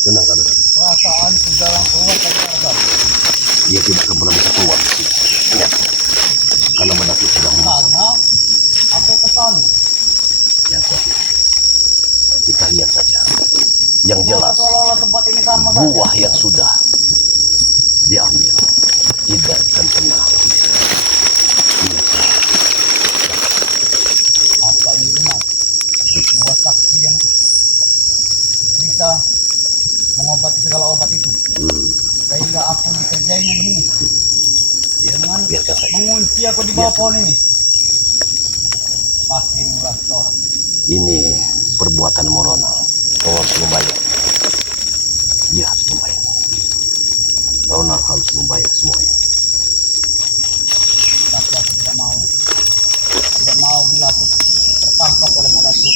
Tenang kau Rona. Perasaan sudah keluar dari Tarzan. Dia tidak akan pernah bisa keluar di sini. Ingat, karena Madatu sudah memasang. Sana atau ke sana? Yang kuat. Kita lihat saja. Yang jelas, Seolah-olah tempat ini sama saja. buah yang sudah diambil tidak akan pernah. Ingat, Apa ini benar? Buah sakti yang bisa mengobati segala obat itu. Sehingga aku dikerjain yang ini. Dengan biarkan saja. mengunci aku di bawah pohon ini. Pasti mulah seorang. Ini perbuatan Morona. Kau harus membayar. Dia harus membayar. Rona harus membayar semuanya. Tapi aku tidak mau. Tidak mau bila aku tertangkap oleh Madatu.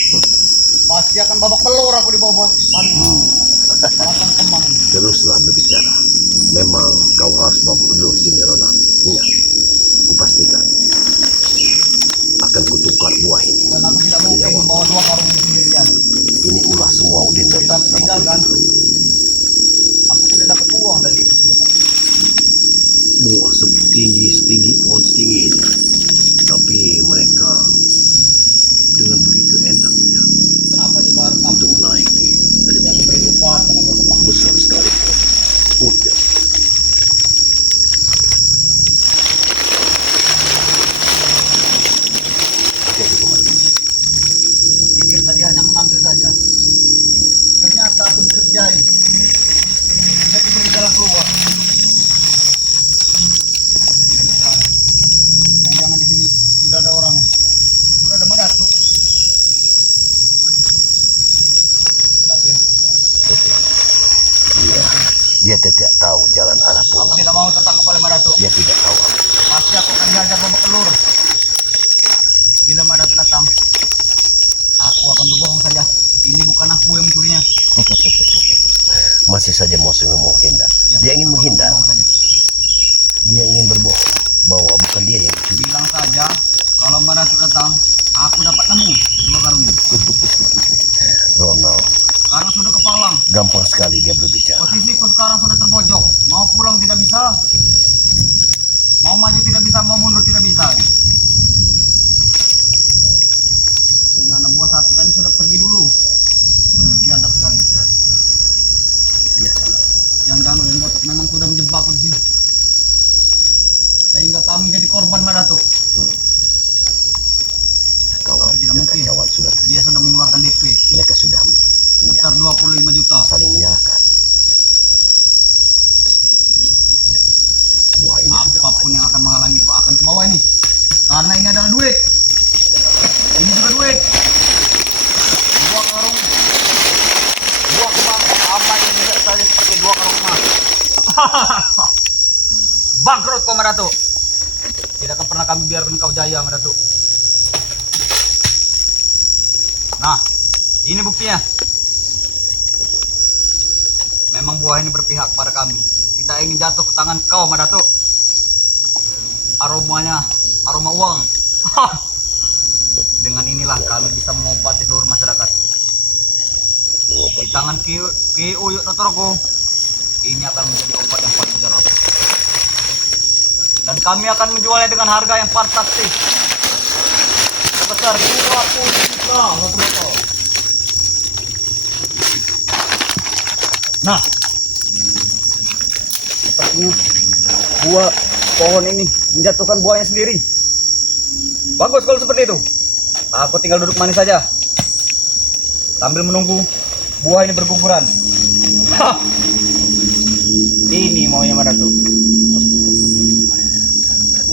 Pasti akan babak belur aku di bawah pohon. Batang kemang ini. Teruslah berbicara. Memang kau harus bawa dulu sini Rona. Ingat, kupastikan akan kutukar buah ini. Dan aku tidak Jadi mungkin awal. membawa dua karung ini sendirian. Ini ulah semua Udin datang Tidak sama tinggalkan. kita dulu. Aku tidak dapat uang dari itu. Buah setinggi pohon setinggi ini. Tapi mereka dengan begitu enaknya Kenapa coba harus untuk aku menaiki dari yang diberi upah mengambil kemang? besar sekali. Udah. Jadi kemana? Pikir tadi hanya mengambil saja. Ternyata aku dikerjai. Saya diberi jalan keluar. Jangan-jangan di sini sudah ada orang ya. Sudah ada Madatu. Tapi Dia tidak tahu jalan arah aku pulang. tidak mau tertangkap oleh Madatu. Dia tidak tahu apa. Pasti aku akan dihajar babak belur. Bila Madatu datang, aku akan berbohong saja. Ini bukan aku yang mencurinya. Masih saja mau menghindar. Ya, Dia ingin aku menghindar. berbohong saja. Dia ingin berbohong bahwa bukan dia yang mencuri. Bilang saja kalau Madatu datang, aku dapat nemu dua karung ini. Ronald, Sekarang sudah kepalang. gampang sekali dia berbicara. Posisiku sekarang sudah terpojok. Mau pulang tidak bisa. Mau maju tidak bisa, mau mundur tidak bisa. Punya anak buah satu tadi sudah pergi dulu. Biadab sekali. Biasa. Jangan-jangan Udin Botak memang sudah menjebakku di sini. Sehingga kami jadi korban Madatu. Kawan, Tidak mungkin. kekacauan sudah Dia terjadi. sudah mengeluarkan DP Mereka sudah sebesar 25 juta. saling menyalahkan. Jadi, buah ini sudah Apapun yang akan menghalangi aku akan ke bawah ini. Karena ini adalah duit. Ini juga duit. Dua karung. Dua kembang sama yang tidak saja seperti dua karung emas. Bangkrut kau Madatu. Tidak akan pernah kami biarkan kau jaya Madatu. Nah, ini buktinya. Memang buah ini berpihak pada kami. Tidak ingin jatuh ke tangan kau Madatu. Aromanya, aroma uang. Dengan inilah kami bisa mengobati seluruh masyarakat. Di tangan Ki Uyuk Totoroku, ini akan menjadi obat yang paling mujarab. Dan kami akan menjualnya dengan harga yang fantastis. Sebesar 20 juta satu botol. Nah, sepertinya buah pohon ini menjatuhkan buahnya sendiri. Bagus kalau seperti itu. Aku tinggal duduk manis saja sambil menunggu buah ini berguguran. Hah. Ini maunya Madatu.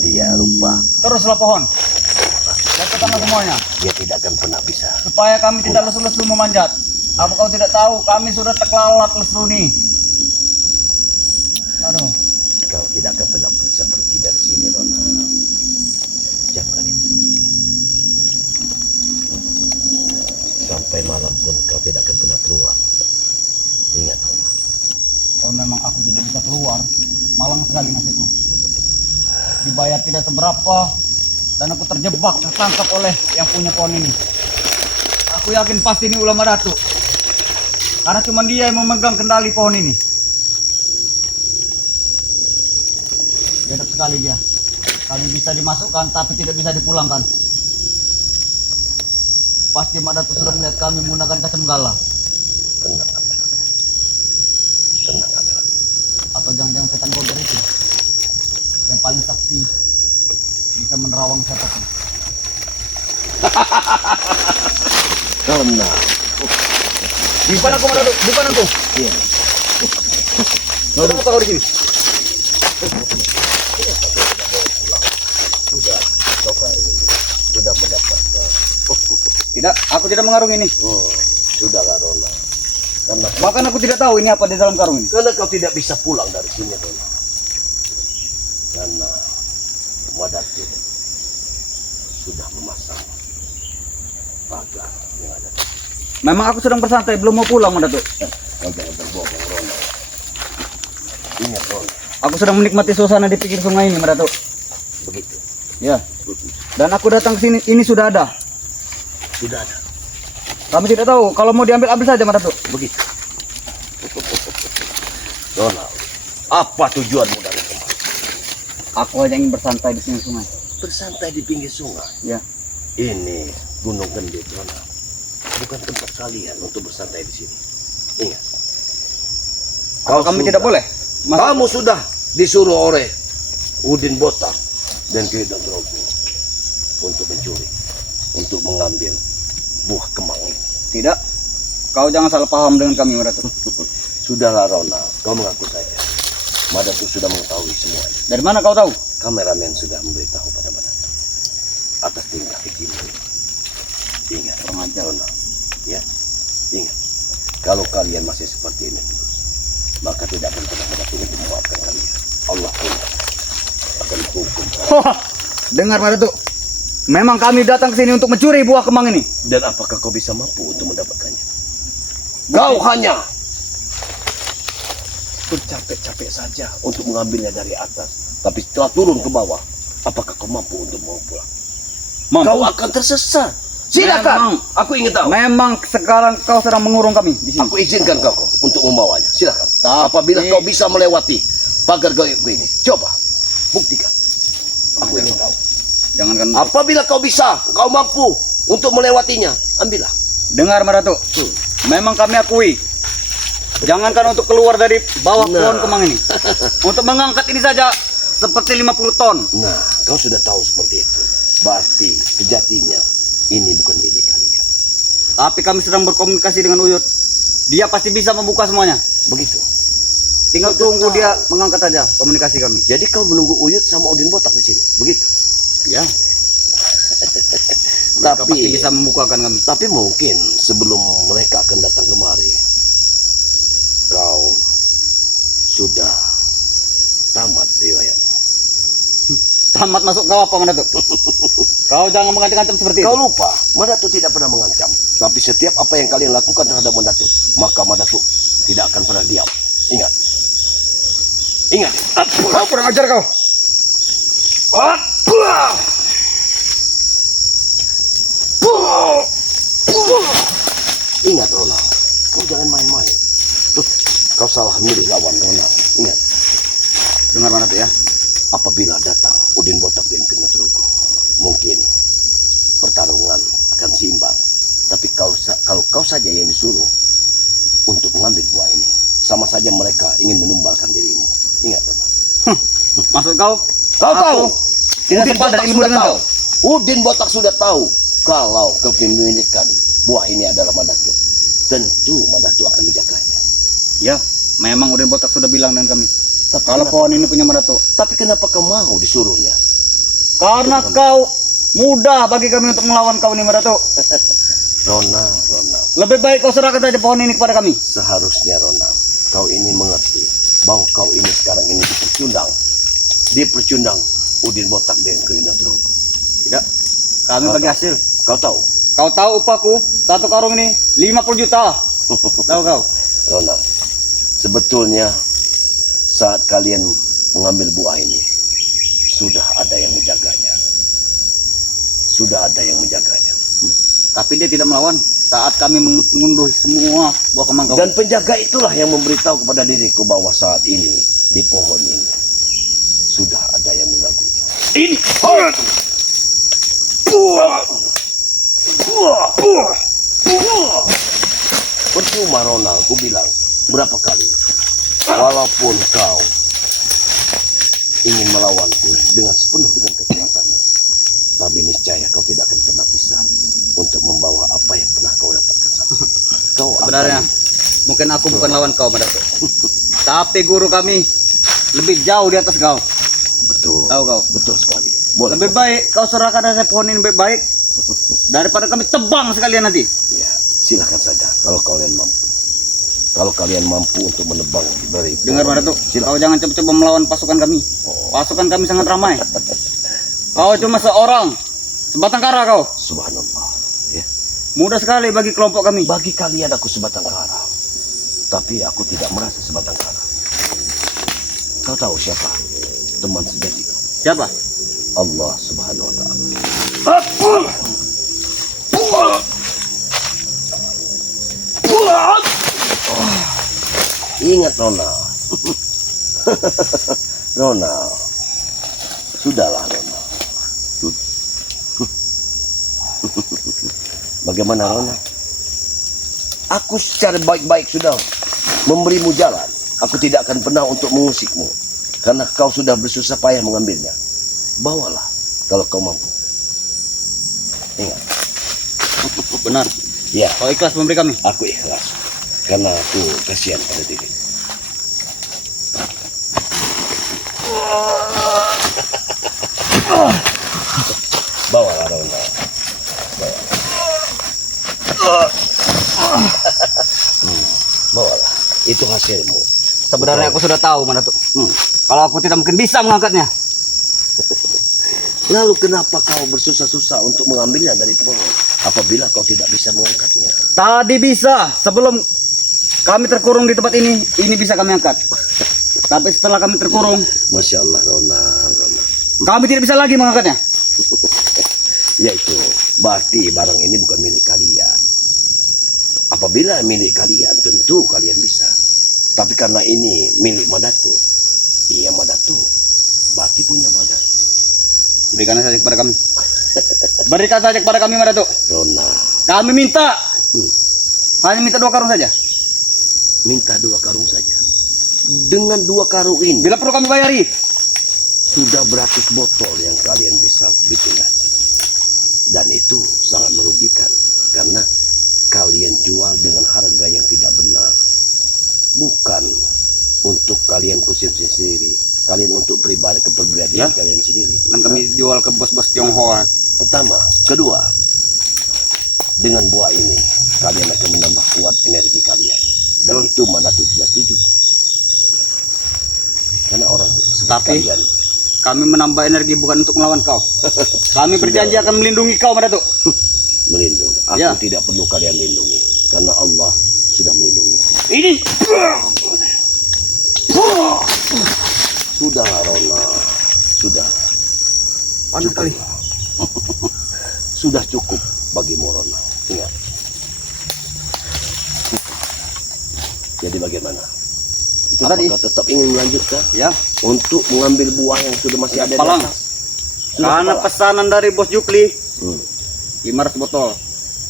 dia lupa. Teruslah pohon. Lakukanlah semuanya. Dia tidak akan pernah bisa. Supaya kami tidak lesu-lesu memanjat. Apa kau tidak tahu kami sudah terkelalat lesu nih. Aduh. Kau tidak akan pernah bisa pergi dari sini, Rona. Jangan itu. Sampai malam pun kau tidak akan pernah keluar. Ingat, Rona. Kalau memang aku tidak bisa keluar, malang sekali nasibku. Dibayar tidak seberapa, dan aku terjebak, tertangkap oleh yang punya pohon ini. Aku yakin pasti ini ulah Madatu. Karena cuma dia yang memegang kendali pohon ini. Enak sekali dia. Kami bisa dimasukkan tapi tidak bisa dipulangkan. Pasti Mak Datuk sudah melihat kami menggunakan kacamgala. Tenang, Abel. Tenang, Abel. Atau jangan-jangan setan gober itu yang paling sakti bisa menerawang siapapun. Rona. Bukan aku, Mak Datuk, bukan aku. Iya. Sudah apa kau di sini? Sudah, kau kali ini sudah mendapatkan. Tidak, aku tidak mengarung ini. Sudahlah Rona. Karena Bahkan aku tidak tahu ini apa di dalam karung ini. Karena kau tidak bisa pulang dari sini, Rona. Karena Wadatu sudah memasang pagar yang ada. Memang aku sedang bersantai, belum mau pulang, Mak Datuk. Kau jangan berbohong, Rona. Ingat, Rona. Aku sedang menikmati suasana di pinggir sungai ini, Mak Datuk. Begitu. Ya. Dan aku datang ke sini, ini sudah ada. Sudah ada. Kami tidak tahu, kalau mau diambil, ambil saja, Mak Datuk. Begitu. Rona, apa tujuanmu dari kemari? Aku hanya ingin bersantai di pinggir sungai. Bersantai di pinggir sungai. Ya. Ini Gunung Gendit, Rona. Bukan tempat kalian untuk bersantai di sini. Ingat. Kalau kami tidak boleh? Kamu sudah disuruh oleh Udin Botak dan Kiai Drogo untuk mencuri, untuk mengambil buah kemang ini. Tidak. Kau jangan salah paham dengan kami, Mak Datuk. Sudahlah Rona, kau mengaku saja. Madatu sudah mengetahui semuanya. Dari mana kau tahu? Kameramen sudah memberitahu pada Madatu atas tingkah kecilmu. Ingat, Kurang ajar. Rona. Ya, ingat. Kalau kalian masih seperti ini, maka tidak akan pernah Madatu untuk memaafkan kalian. Allah pun akan hukum kalian. Dengar, Mak Datuk. Memang kami datang ke sini untuk mencuri buah kemang ini. Dan apakah kau bisa mampu untuk mendapatkannya? Kau hanya bercapek-capek saja untuk mengambilnya dari atas. Tapi setelah turun ke bawah, apakah kau mampu untuk mau pulang? Kau akan tersesat. Silakan. Memang. Aku ingin tahu. Memang sekarang kau sedang mengurung kami di sini. Aku izinkan kau untuk membawanya. Silakan. Tapi- Apabila kau bisa melewati pagar gaib ini, coba buktikan. Aku ingin tahu. Jangankan. Apabila kau bisa, kau mampu untuk melewatinya, ambillah. Dengar, Mak Datuk. Memang kami akui. Jangankan untuk keluar dari bawah Nah. pohon kemang ini. Untuk mengangkat ini saja seperti 50 ton. Nah, kau sudah tahu seperti itu. Berarti sejatinya ini bukan milik kalian. Tapi kami sedang berkomunikasi dengan Uyut. Dia pasti bisa membuka semuanya. Begitu. Tinggal Sudah tunggu tahu. dia mengangkat saja komunikasi kami. Jadi kau menunggu Uyut sama Udin Botak di sini. Begitu. Ya. Mereka pasti Tapi bisa membukakan kami. tapi mungkin sebelum mereka akan datang kemari, kau sudah tamat riwayatmu. Tamat masuk kau apa, Mak Datuk? Kau jangan mengancam-ancam seperti Kau itu. lupa, Madatu tidak pernah mengancam. Tapi setiap apa yang kalian lakukan terhadap Madatu, maka Madatu tidak akan pernah diam. Ingat. Ingat. Kau kurang ajar kau. Ingat Ronald, kau jangan main-main. Kau salah milih lawan Ronald. Ingat, Dengar, Mak Datuk ya. apabila datang Udin Botak dan Kiai Drogo, mungkin pertarungan akan seimbang. Tapi kalau kau saja yang disuruh untuk mengambil buah ini, sama saja mereka ingin menumbalkan dirimu. Ingat Ronald. Maksud kau? Kau Aku tahu? tidak Udin sempat Botak ada ilmu sudah dengan tahu. kau. Udin Botak sudah tahu kalau kepemilikan buah ini adalah Madatu. Tentu Madatu akan menjaganya. Ya, memang Udin Botak sudah bilang dengan kami. Tapi Kalau kenapa, pohon ini punya Mak Datuk. tapi kenapa kau mau disuruhnya? Karena kau mudah bagi kami untuk melawan kau ini, Mak Datuk. Ronald, Lebih baik kau serahkan saja pohon ini kepada kami. seharusnya Ronald, kau ini mengerti bahwa kau ini sekarang ini dipercundang Udin Botak dan Kiai Drogo. Tidak. Kami Kau bagi tahu. hasil. Kau tahu, Kau tahu upahku satu karung ini 50 juta. Tahu kau? Ronald, sebetulnya saat kalian mengambil buah ini, sudah ada yang menjaganya. Sudah ada yang menjaganya. Tapi dia tidak melawan. saat kami mengunduh semua buah kembang kau. Dan penjaga itulah yang memberitahu kepada diriku bahwa saat ini di pohon ini sudah ada yang mengganggunya. Ini. Percuma Ronald, aku bilang berapa kali. Walaupun kau ingin melawanku dengan sepenuh dengan kekuatanmu, tapi niscaya kau tidak akan pernah bisa untuk membawa apa yang pernah kau dapatkan saat ini. Kau Sebenarnya mungkin aku bukan lawan kau Madatuk. Tapi guru kami lebih jauh di atas kau. betul, Tahu kau? betul sekali. Boleh. Lebih baik kau serahkan aja pohon ini baik-baik daripada kami tebang sekalian nanti. Ya, silakan saja kalau kalian mampu. Kalau kalian mampu untuk menebang dari Dengar pohon Madatuk, ini, silakan. kau jangan coba-coba melawan pasukan kami. Oh, Pasukan kami sangat ramai. Kau cuma seorang, sebatang kara kau. subhanallah. Ya. Mudah sekali bagi kelompok kami. Bagi kalian aku sebatang kara, tapi aku tidak merasa sebatang kara. Kau tahu siapa teman sejatiku? Siapa? Allah Subhanahu wa taala. Ingat Ronald. Ronald. Sudahlah Ronald. Bagaimana Ronald? Aku secara baik-baik sudah memberimu jalan. Aku tidak akan pernah untuk mengusikmu. Karena kau sudah bersusah payah mengambilnya. Bawalah kalau kau mampu. Ingat. Benar. Ya, Kau ikhlas memberi kami. aku ikhlas. Karena aku kasihan pada diri. Bawalah Ronald. Bawalah. Itu hasilmu. Sebenarnya aku sudah tahu Madatuk. Hmm. Kalau aku tidak mungkin bisa mengangkatnya. Lalu kenapa kau bersusah-susah untuk mengambilnya dari pohon? Apabila kau tidak bisa mengangkatnya. Tadi bisa, sebelum kami terkurung di tempat ini bisa kami angkat. Tapi setelah kami terkurung, Masya Allah Ronald. kami tidak bisa lagi mengangkatnya. Yaitu berarti barang ini bukan milik kalian. Apabila milik kalian tentu kalian bisa. Tapi karena ini milik Madatu, iya Madatu, berarti punya Madatu. Berikan saja kepada kami. Berikan saja kepada kami Madatuk. Ronald, Kami minta. Hmm. Hanya minta 2 karung saja. minta 2 karung saja. Dengan 2 karung ini Bila perlu kami bayari. sudah beratus botol yang kalian bisa bikin racik. Dan itu sangat merugikan karena kalian jual dengan harga yang tidak benar. Bukan untuk kalian konsumsi sendiri, kalian untuk pribadi kepribadian Ya. kalian sendiri. Dan kami jual ke bos-bos Tionghoa. Pertama, kedua, dengan buah ini kalian akan menambah kuat energi kalian. Dan Betul. itu Madatu tidak setuju. Karena orang seperti Tapi- kalian Kami menambah energi bukan untuk melawan kau. Kami berjanji akan melindungi kau Madatuk. melindungi. Aku Ya. tidak perlu kalian lindungi karena Allah sudah melindungi. Ini. Sudah Ronald, sudah. Panas sekali. Sudah cukup bagimu Ronald. Ingat. Jadi bagaimana? Itu tadi. Apakah tetap ingin melanjutkan Ya. untuk mengambil buah yang sudah masih ada di Palang. atas? Sudah Karena kepala. pesanan dari bos Jupli Hmm, 500 botol.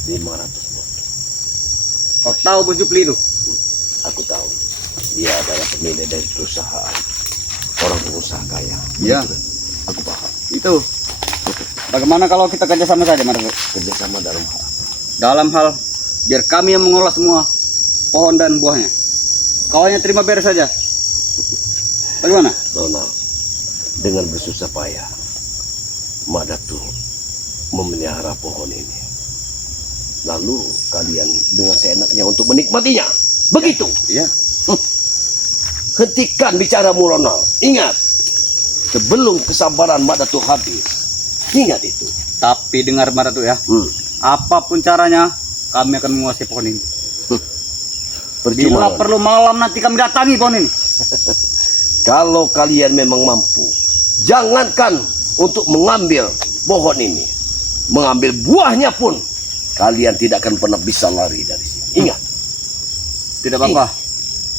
500 botol. Kau tahu bos Jupli itu? Aku tahu. Dia adalah pemilik dari perusahaan. Orang pengusaha kaya. Ya. Betul. Aku paham. Itu. Bagaimana kalau kita kerjasama saja Madatuk? Kerjasama dalam hal apa? Dalam hal biar kami yang mengolah semua pohon dan buahnya. Kau hanya terima beres saja. Bagaimana? Ronald, dengan bersusah payah, Madatu memelihara pohon ini. Lalu kalian dengan seenaknya untuk menikmatinya. Begitu. Iya. Hentikan bicaramu Ronald. Ingat, sebelum kesabaran Madatu habis. Ingat itu. Tapi dengar Madatuk ya. Apapun caranya, kami akan menguasai pohon ini. Percuma. Bila Ronald. perlu malam nanti kami datangi pohon ini. Kalau kalian memang mampu, jangankan untuk mengambil pohon ini, mengambil buahnya pun kalian tidak akan pernah bisa lari dari sini. Ingat. Tidak apa-apa.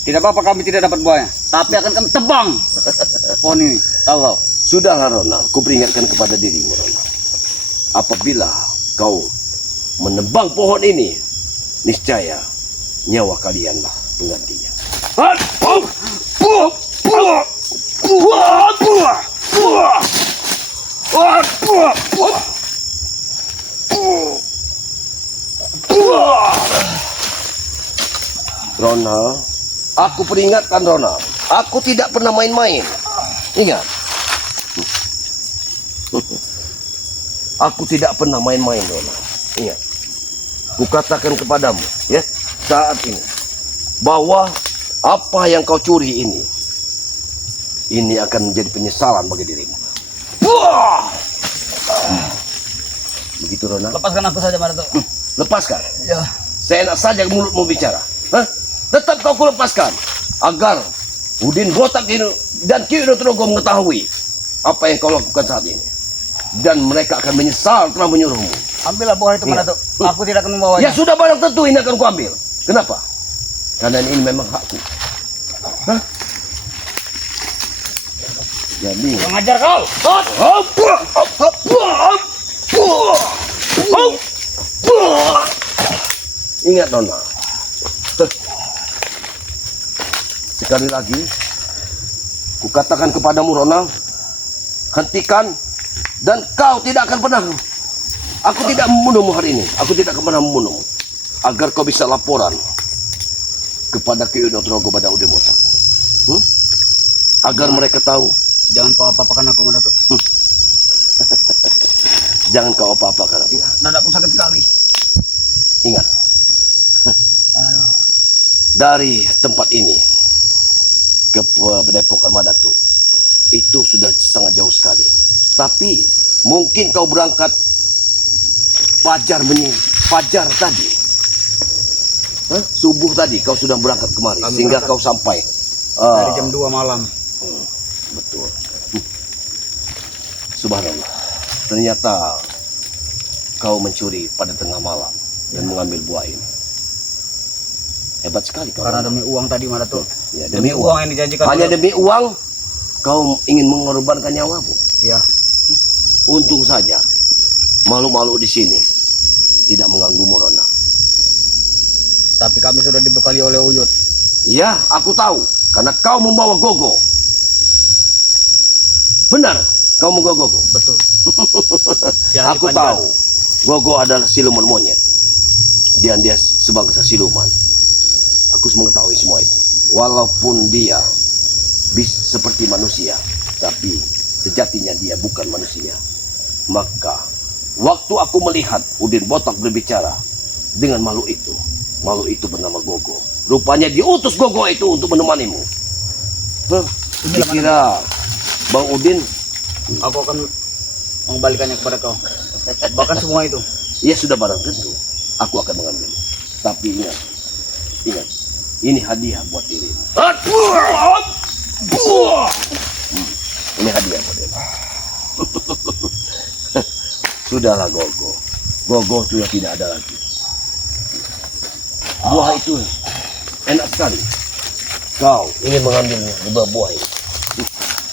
Tidak apa-apa kami tidak dapat buahnya. Tapi akan kami tebang pohon ini. Tahu kau? Sudahlah Ronald, ku peringatkan kepada dirimu Ronald. Apabila kau menebang pohon ini, niscaya nyawa kalianlah penggantinya. Ronald, aku peringatkan Ronald, aku tidak pernah main-main. Ingat. Aku tidak pernah main-main Ronald. Ingat. Kukatakan kepadamu ya saat ini bahwa apa yang kau curi ini akan menjadi penyesalan bagi dirimu. Begitu Ronald. Lepaskan aku saja Madatuk. Lepaskan. Ya. Seenak saja mulutmu bicara. Hah? Tetap kau kulepaskan agar Udin Botak ini dan Ki Udotrogo mengetahui apa yang kau lakukan saat ini. Dan mereka akan menyesal telah menyuruhmu. Ambillah buah itu Madatuk. Aku tidak akan membawanya. Ya sudah, barang tentu ini akan kuambil. Kenapa? Karena ini memang hakku. Hah? Jadi Kurang ajar kau. Ingat Nona. Sekali lagi kukatakan kepadamu Ronald, hentikan dan kau tidak akan pernah. Aku tidak membunuhmu hari ini. Aku tidak akan pernah membunuhmu. Agar kau bisa laporan kepada Ki Udotrogo pada Udin Botak. Agar mereka tahu. Jangan kau apa-apakan aku Madatuk. Jangan kau apa-apakan. Dadaku sakit sekali. Ingat. Aduh. Dari tempat ini ke Padepokan Madatu itu sudah sangat jauh sekali. Tapi mungkin kau berangkat fajar tadi. Subuh tadi kau sudah berangkat kemari. Kami sehingga berangkat kau sampai dari jam 2 malam. Betul. Subhanallah. Ternyata kau mencuri pada tengah malam dan mengambil buah ini. Hebat sekali kau. Karena demi uang tadi Madatuk. Ya, Demi uang yang dijanjikan. Hanya Madatuk. demi uang kau ingin mengorbankan nyawamu. Iya. Untung saja malu-malu di sini tidak mengganggumu Ronald. Tapi kami sudah dibekali oleh Uyut. Ya, aku tahu. Karena kau membawa Gogo. Benar, kau membawa Gogo. Betul. Aku tahu. Gogo adalah siluman monyet. Dia sebangsa siluman. Aku mengetahui semua itu. Walaupun dia seperti manusia, tapi sejatinya dia bukan manusia. Maka waktu aku melihat Udin Botak berbicara dengan makhluk itu bernama Gogo. Rupanya diutus Gogo itu untuk menemanimu. Dikira Bang Udin, aku akan mengembalikannya kepada kau. Bahkan semua itu. ya sudah barang tentu aku akan mengambil. Tapi ingat, ini hadiah buat dirimu. Ini hadiah buat dirimu. Sudahlah Gogo. Gogo sudah tidak ada lagi. Buah itu enak sekali. Kau ingin mengambilnya, buah ini.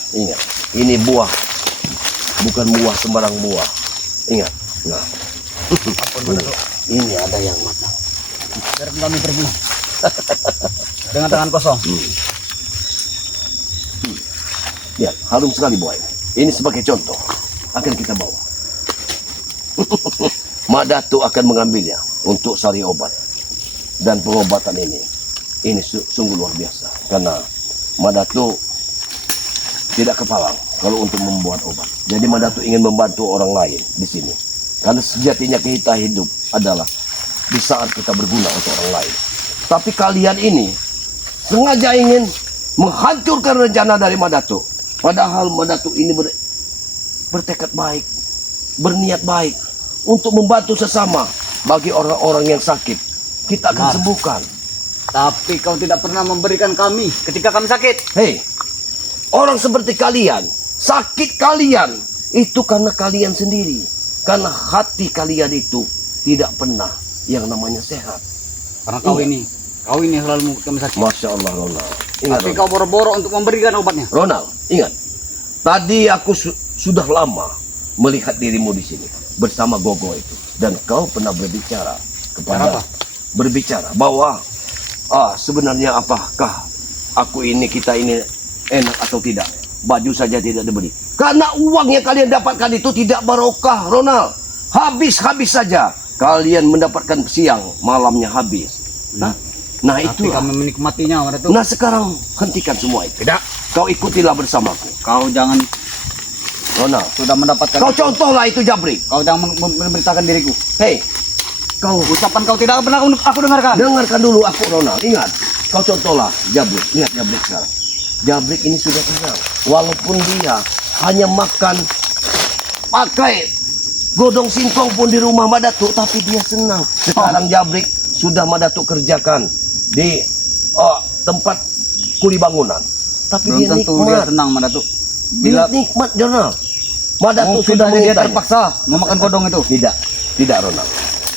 Ingat, ini buah, bukan buah sembarang buah. Ingat. Nah, ini ada yang matang. Biar kami pergi dengan tangan kosong. Ya, harum sekali buah ini. Ini sebagai contoh akan kita bawa. Madatu akan mengambilnya untuk sari obat. Dan pengobatan ini sungguh luar biasa. Karena Madatu tidak kepalang kalau untuk membuat obat. Jadi Madatu ingin membantu orang lain di sini. Karena sejatinya kita hidup adalah di saat kita berguna untuk orang lain. Tapi kalian ini sengaja ingin menghancurkan rencana dari Madatu. Padahal Madatu ini bertekad baik, berniat baik untuk membantu sesama bagi orang-orang yang sakit. Kita akan sembuhkan. Tapi kau tidak pernah memberikan kami ketika kami sakit. Hei, orang seperti kalian, sakit kalian itu karena kalian sendiri. Karena hati kalian itu tidak pernah yang namanya sehat. Karena kau Iya. ini selalu membuat kami sakit. Masya Allah, Ronald. Ingat, Tapi Ronald. kau boro-boro untuk memberikan obatnya. Ronald, ingat. Tadi aku sudah lama melihat dirimu di sini bersama Gogo itu, dan kau pernah berbicara Bicara apa? berbicara bahwa sebenarnya apakah kita ini enak atau tidak? Baju saja tidak diberi. Karena uang yang kalian dapatkan itu tidak barokah, Ronald. Habis saja. Kalian mendapatkan siang, malamnya habis. Nah Tapi itu. kami menikmatinya pada itu. Nah sekarang hentikan semua itu. Tidak. Kau ikutilah bersamaku, Kau jangan Ronald. sudah mendapatkan. Kau contohlah itu Jabrik. Kau jangan memberitakan diriku. Hei, kau Ucapan kau tidak pernah aku dengarkan. dengarkan dulu aku, Ronald. Ingat, kau contohlah Jabrik. Lihat Jabrik sekarang. Jabrik ini sudah tenang. Walaupun dia hanya makan pakai godong singkong pun di rumah Madatuk, tapi dia senang. Sekarang Jabrik sudah Madatuk kerjakan di tempat kuli bangunan. Tapi Belum dia tentu dia nikmat. senang pada itu. Dia Bila nikmat, Ronald. Madatuk mungkin sudah saja dia memintanya. terpaksa memakan kodong itu. Tidak Ronald.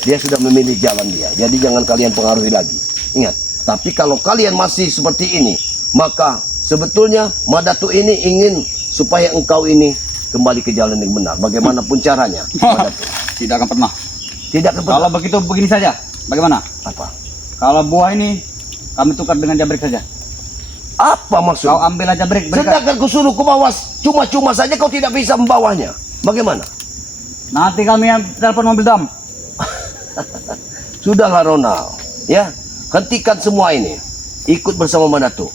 Dia sudah memilih jalan dia. Jadi jangan kalian pengaruhi lagi. Ingat, tapi kalau kalian masih seperti ini, maka sebetulnya Madatuk ini ingin supaya engkau ini kembali ke jalan yang benar. Bagaimanapun caranya, Madatuk. Tidak akan pernah. Tidak kebetulan. Kalau begitu begini saja. Bagaimana? Apa? Kalau buah ini kami tukar dengan Jabrik saja. Apa maksud? Kau ambil aja Jabrik. Berikan. Sedangkan kusuruh ku bawa cuma-cuma saja kau tidak bisa membawanya. Bagaimana? Nanti kami yang telepon mobil dam. Sudahlah Ronald, ya. Hentikan semua ini. Ikut bersama Madatuk.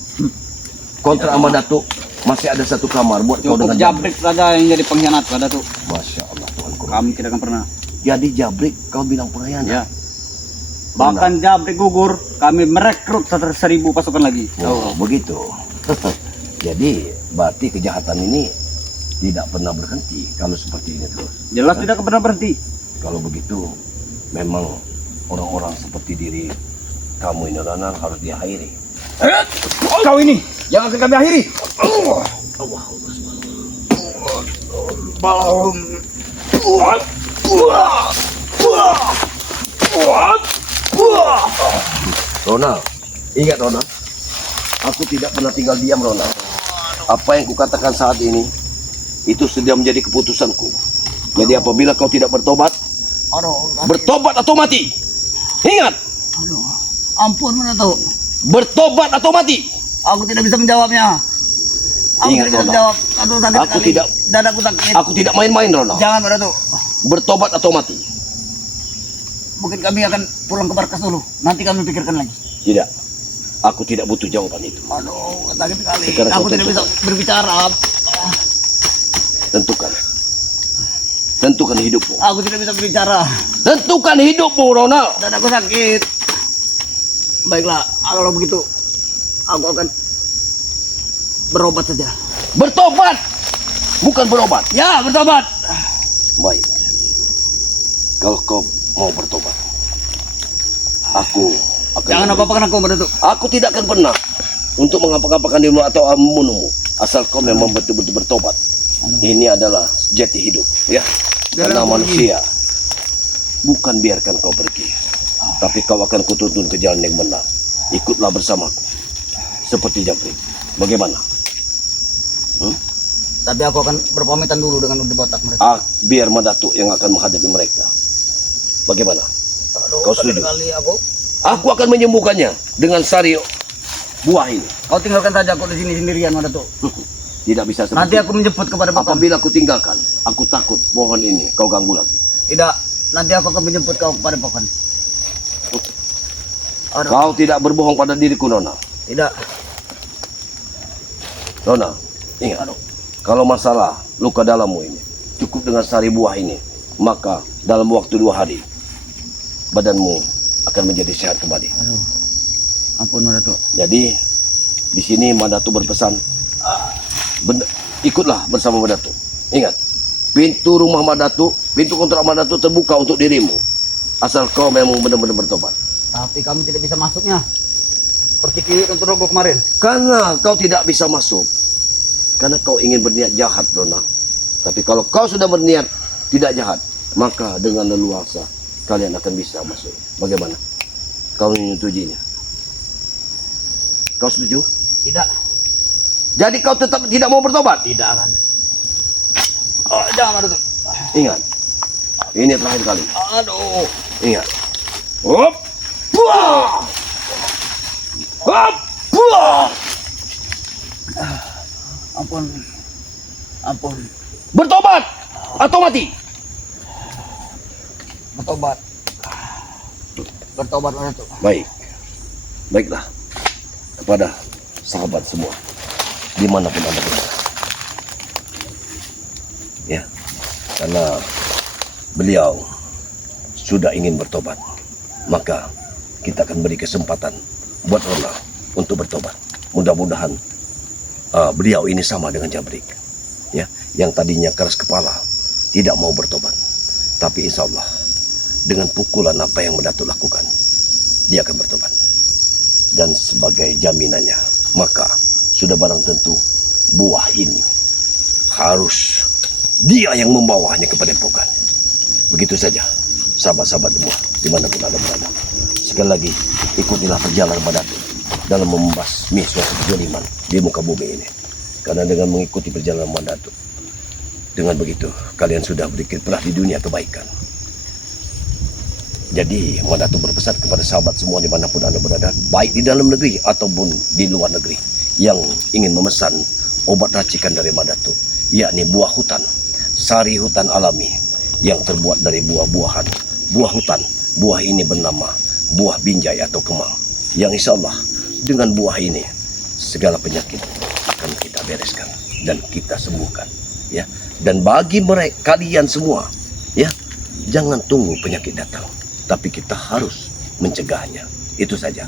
Kontrak sama Datuk masih ada satu kamar buat kau Cukup dengan Jabrik saja yang jadi pengkhianat pada itu. Masya Allah Tuhanku. Kami tidak akan pernah. Jadi Jabrik kau bilang pengkhianat. Ya. Bahkan Jabrik gugur, kami merekrut 1.000 pasukan lagi. Oh, begitu. Jadi berarti kejahatan ini tidak pernah berhenti kalau seperti ini terus. Jelas tidak pernah berhenti. Kalau begitu memang orang-orang seperti diri kamu ini Ronald harus diakhiri. Kau ini yang akan kami akhiri. Ronald, ingat Ronald, aku tidak pernah tinggal diam Ronald. Apa yang kukatakan saat ini itu sudah menjadi keputusanku. Jadi apabila kau tidak bertobat, Aduh, bertobat atau mati. Ingat, aduh. Ampun Madatuk. bertobat atau mati. Aku tidak bisa menjawabnya. Aku Ingat, tidak bisa Ronald. menjawab. Aduh, sakit Aku sekali. tidak- Dadaku sakit. Aku tidak main-main Ronald. Jangan Madatuk. Bertobat atau mati. Mungkin kami akan pulang ke markas dulu. Nanti kami pikirkan lagi. Tidak. Aku tidak butuh jawaban itu. Aduh, sakit sekali. Sekarang Aku kau tidak bisa tentukan. berbicara. Tentukan. Tentukan hidupmu. Aku tidak bisa berbicara. Tentukan hidupmu Ronald. Dadaku sakit. Baiklah, kalau begitu aku akan berobat saja. Bertobat. Bukan berobat. Ya, bertobat. Baik. Kalau kau mau bertobat, aku akan Jangan apa-apakan aku Madatuk. Aku tidak akan pernah untuk mengapa-ngapakan dirimu atau membunuhmu, asal kau memang betul-betul bertobat. Ini adalah jati hidup, ya. Karena Biarkan manusia bukan biarkan kau pergi, tapi kau akan kutuntun ke jalan yang benar. Ikutlah bersamaku, seperti Jabrik. Bagaimana? Tapi aku akan berpamitan dulu dengan Udu Botak mereka. Biar Madatuk yang akan menghadapi mereka. Bagaimana? Aduh, Kau setuju? kali aku. Aku akan menyembuhkannya dengan sari buah ini. Kau tinggalkan saja aku di sini sendirian Madatuk. Tidak bisa seperti Nanti aku menjemput kepada Bapak. apabila aku tinggalkan, aku takut pohon ini kau ganggu lagi. Tidak, nanti aku akan menjemput kau kepada Bapak. Aduh, Kau tidak berbohong pada diriku, Nona. tidak. Nona, ingat. Kalau masalah luka dalammu ini cukup dengan sari buah ini, maka dalam waktu 2 hari badanmu akan menjadi sehat kembali. Aduh, ampun Madatuk. Jadi di sini Madatuk berpesan, ikutlah bersama Madatuk. Ingat, pintu rumah Madatuk, pintu kontrak Madatuk terbuka untuk dirimu, asal kau memang benar-benar bertobat. Tapi kami tidak bisa masuknya. Seperti Ki Rogo kemarin. Karena kau tidak bisa masuk, karena kau ingin berniat jahat, Dona. Tapi kalau kau sudah berniat tidak jahat, maka dengan leluasa kalian akan bisa masuk. Bagaimana? Kau menyetujuinya? Kau setuju? Tidak, Jadi kau tetap tidak mau bertobat? tidak akan. Oh, jangan Datuk. Ingat, ini terakhir kali. Aduh. Ingat. Hop! Buah! Hop! Buah! Ampun. Ampun. Bertobat atau mati? Bertobat. Bertobat Datuk. Baik. Baiklah. Kepada sahabat semua, dimanapun Anda berada. Ya, karena beliau sudah ingin bertobat, maka kita akan beri kesempatan buat Rona untuk bertobat. Mudah-mudahan beliau ini sama dengan Jabrik, ya, yang tadinya keras kepala, tidak mau bertobat. Tapi insya Allah, dengan pukulan apa yang Datuk lakukan, dia akan bertobat. Dan sebagai jaminannya, maka sudah barang tentu buah ini harus dia yang membawanya ke padepokan. Begitu saja, sahabat-sahabat semua, dimanapun Anda berada. Sekali lagi, ikutilah perjalanan Datuk dalam membasmi suatu kezaliman di muka bumi ini. Karena dengan mengikuti perjalanan Datuk, dengan begitu kalian sudah berkiprah di dunia kebaikan. Jadi Datuk berpesan kepada sahabat semua dimanapun Anda berada, baik di dalam negeri ataupun di luar negeri, yang ingin memesan obat racikan dari Datuk, yakni buah hutan, sari hutan alami yang terbuat dari buah-buahan. Buah hutan, buah ini bernama buah binjai atau kemang, yang insya Allah dengan buah ini segala penyakit akan kita bereskan dan kita sembuhkan, ya. Dan bagi mereka kalian semua, ya, jangan tunggu penyakit datang, tapi kita harus mencegahnya. Itu saja.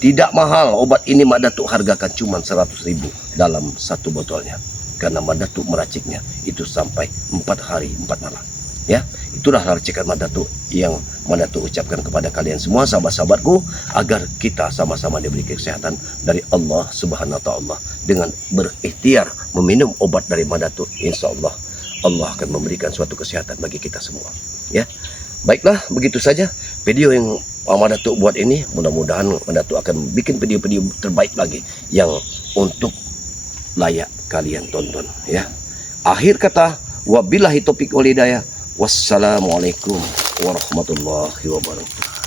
Tidak mahal obat ini, Datuk hargakan cuma 100.000 dalam satu botolnya. Karena Datuk meraciknya itu sampai 4 hari 4 malam. Ya, itulah racikan Datuk yang Datuk ucapkan kepada kalian semua sahabat-sahabatku, agar kita sama-sama diberi kesehatan dari Allah Subhanahu wa taala dengan berikhtiar meminum obat dari Datuk. Insya Allah Allah akan memberikan suatu kesehatan bagi kita semua. Ya. Baiklah, begitu saja video yang Datuk buat ini. Mudah-mudahan Datuk akan bikin video-video terbaik lagi yang untuk layak kalian tonton, ya. Akhir kata, wabillahi taufiq wal hidayah. Wassalamualaikum warahmatullahi wabarakatuh.